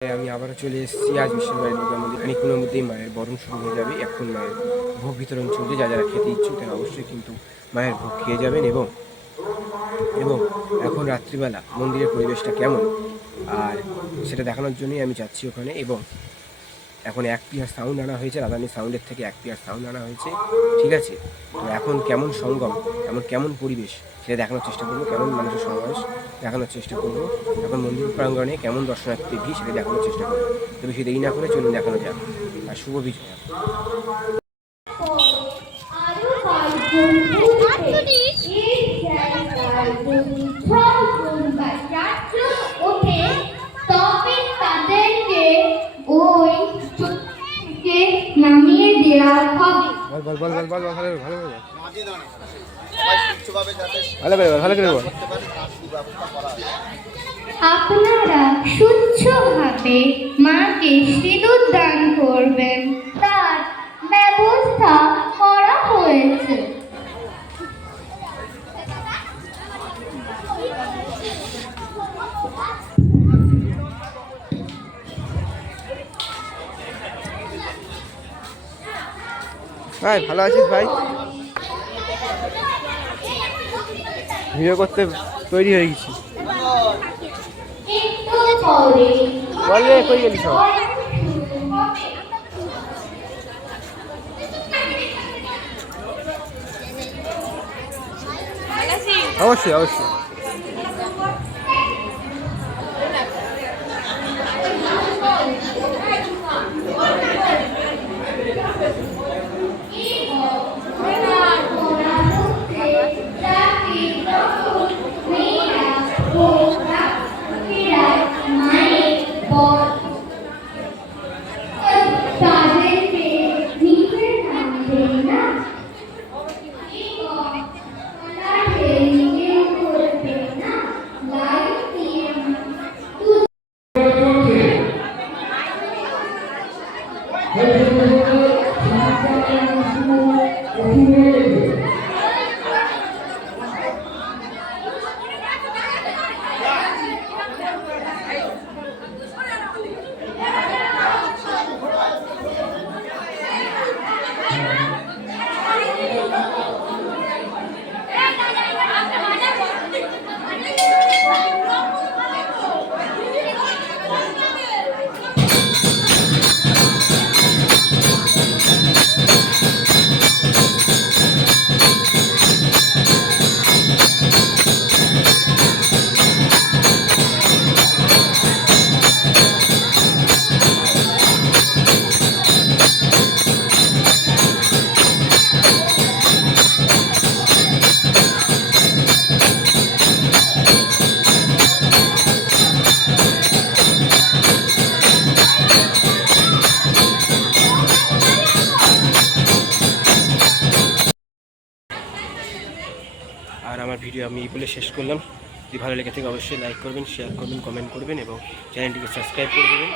আমি আবারও চলে এসেছি আজ বিশ্ববাড়ি দুর্গা মন্দির। খানিক্ষণের মধ্যেই মায়ের বরণ শুরু হয়ে যাবে। এখন মায়ের ভোগ বিতরণ চলছে। যা যারা খেতে ইচ্ছুক তারা অবশ্যই কিন্তু মায়ের ভোগ খেয়ে যাবেন এবং এবং এখন রাত্রিবেলা মন্দিরের পরিবেশটা কেমন? আর সেটা দেখানোর জন্যই আমি যাচ্ছি ওখানে এবং এখন এক পিয়ার সাউন্ড আনা হয়েছে। রাধানী সাউন্ডের থেকে এক পিয়ার সাউন্ড আনা হয়েছে। ঠিক আছে? তো এখন কেমন সঙ্গম, এমন কেমন পরিবেশ, সেটা দেখানোর চেষ্টা করব। কেমন মানুষের সমাবেশ? দেখানোর চেষ্টা করব। এখন মন্দির প্রাঙ্গণে কেমন দর্শনার্থী ভিড় সেটা দেখানোর চেষ্টা করব। তো বেশি দেরি না করে চলুন দেখানো যাক। আর শুভ বিজয়। আরও কয়েকজন উঠবে। এই জায়গায় যদি ছজন বা চারজন ওঠে, তবে তাদেরকে ওই থেকে নামিয়ে দেওয়া হবে বল বল বল বল বল ভালো ভালো। আপনারা সুচ্ছভাবে মাকে সিঁদুর দান করবেন। তার ব্যবস্থা করা হয়েছে। ভাই ভালো আছিস ভাই? ভিডিও করতে তৈরি হয়ে গেছি। বলে কই গেলি সব? অবশ্যই অবশ্যই। আর আমার ভিডিও আমি বলে শেষ করলাম। যদি ভালো লেগে থাকে অবশ্যই লাইক করবেন শেয়ার করবেন কমেন্ট করবেন এবং চ্যানেলটিকে সাবস্ক্রাইব করে দেবেন।